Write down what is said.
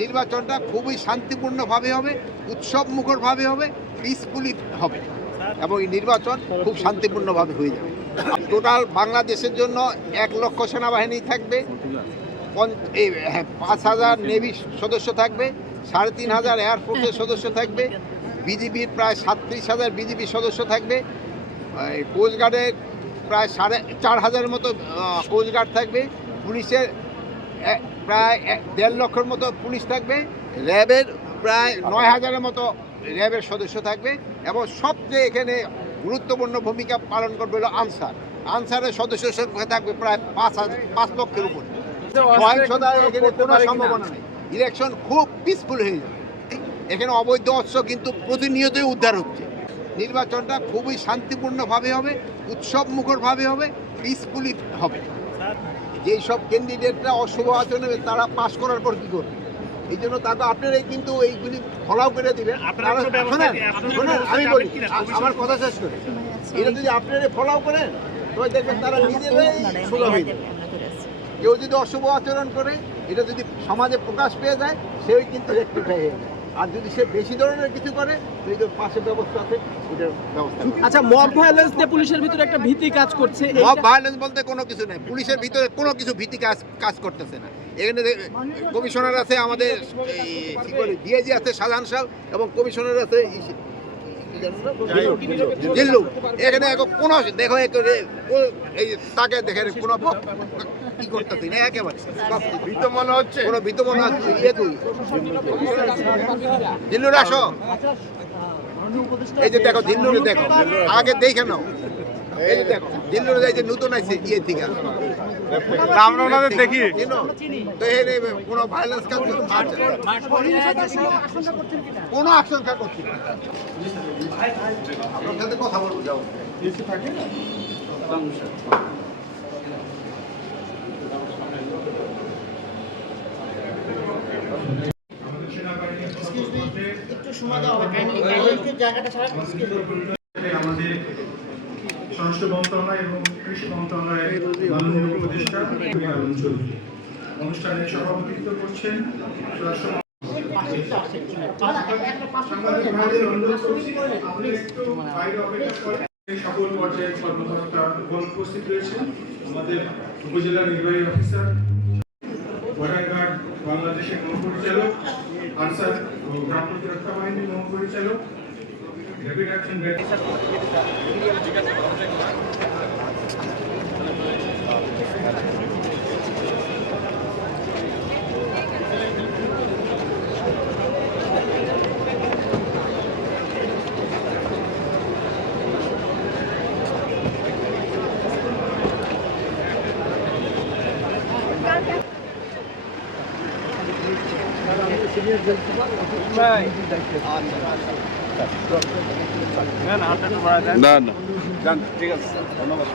নির্বাচনটা খুবই শান্তিপূর্ণভাবে হবে, উৎসব মুখরভাবে হবে, পিসফুলি হবে এবং এই নির্বাচন খুব শান্তিপূর্ণভাবে হয়ে যাবে। টোটাল বাংলাদেশের জন্য 1 লক্ষ সেনাবাহিনী থাকবে, 5,000 নেভি সদস্য থাকবে, 3,500 এয়ারফোর্সের সদস্য থাকবে, বিজিবির প্রায় 37,000 বিজিবি সদস্য থাকবে, কোস্টগার্ডের প্রায় 4,500 মতো কোস্টগার্ড থাকবে, পুলিশের প্রায় 1.5 লক্ষের মতো পুলিশ থাকবে, র্যাবের প্রায় 9,000-এর মতো র্যাবের সদস্য থাকবে এবং সবচেয়ে এখানে গুরুত্বপূর্ণ ভূমিকা পালন করবে হলো আনসারের সদস্য সংখ্যা থাকবে প্রায় 5 লক্ষের উপরে। সহিংসতার এখানে কোনো সম্ভাবনা নেই। ইলেকশন খুব পিসফুল হয়ে যাবে। এখানে অবৈধ অস্ত্র কিন্তু প্রতিনিয়তই উদ্ধার হচ্ছে। নির্বাচনটা খুবই শান্তিপূর্ণভাবে হবে, উৎসব মুখরভাবে হবে, পিসফুলি হবে। যেই সব ক্যান্ডিডেটরা অশুভ আচরণ হবে তারা পাস করার পর কী করবে? এই জন্য তাকে আপনারাই কিন্তু এইগুলি ফলাও করে দিবেন। আমি বলি, আমার কথা শেষ করে, এটা যদি আপনারা ফলাও করেন তবে দেখবেন তারা নিজেরাই সোজা হয়ে যাবে। কেউ যদি অশুভ আচরণ করে এটা যদি সমাজে প্রকাশ পেয়ে যায় সেই কিন্তু রেক্টিফাই হয়ে যায়। আর যদি সে বেশি ধরনের কিছু করে সেই যে পাশে ব্যবস্থা আছে এটার ব্যবস্থা। আচ্ছা, মব ভায়োলেন্স নিয়ে পুলিশের ভিতরে একটা ভীতি কাজ করছে। মব ভায়োলেন্স বলতে কোনো কিছু নেই, পুলিশের ভিতরে কোনো কিছু ভীতি কাজ করতেছে না। এখানে কমিশনার আছে, আমাদের ডিআইজি আছে শাহজাহান সাহেব এবং কমিশনার আছে জিল্লু। এখানে কোনো দেখো এই তাকে দেখে কোনো কি করতেছি না, একেবারে ভীত মনে হচ্ছে, কোনো ভীত মনে হচ্ছে। তুই জিল্লুর আসো, এই যে দেখো জিল্লুরে দেখো, আগে দেখে নাও, এই যে দেখো জিল্লুরে এই যে নতুন আছে ইয়ে থেকে আমরা ওনাদের দেখি তো এখানে কোনো ভায়োলেন্স কাজ কোনো আশঙ্কা করছি না। আপনার সাথে কথা বলবো, যাও থাকে না। একটু সময় দেওয়া হবে, জায়গাটা ছাড়া আমাদের স্বরাষ্ট্র মন্ত্রণালয় এবং কৃষি মন্ত্রণালয়ের মাননীয় উপদেষ্টা অনুষ্ঠানে সভাপতিত্ব করছেন। সকল পর্যায়ের কর্মকর্তা উপস্থিত রয়েছেন। আমাদের উপজেলা নির্বাহী অফিসার, বর্ডার গার্ড বাংলাদেশের মহাপরিচালক, আনসার ও গ্রাম প্রতিরক্ষা বাহিনীর মহাপরিচালক, র্যাপিড অ্যাকশন না না ঠিক আছে, ধন্যবাদ।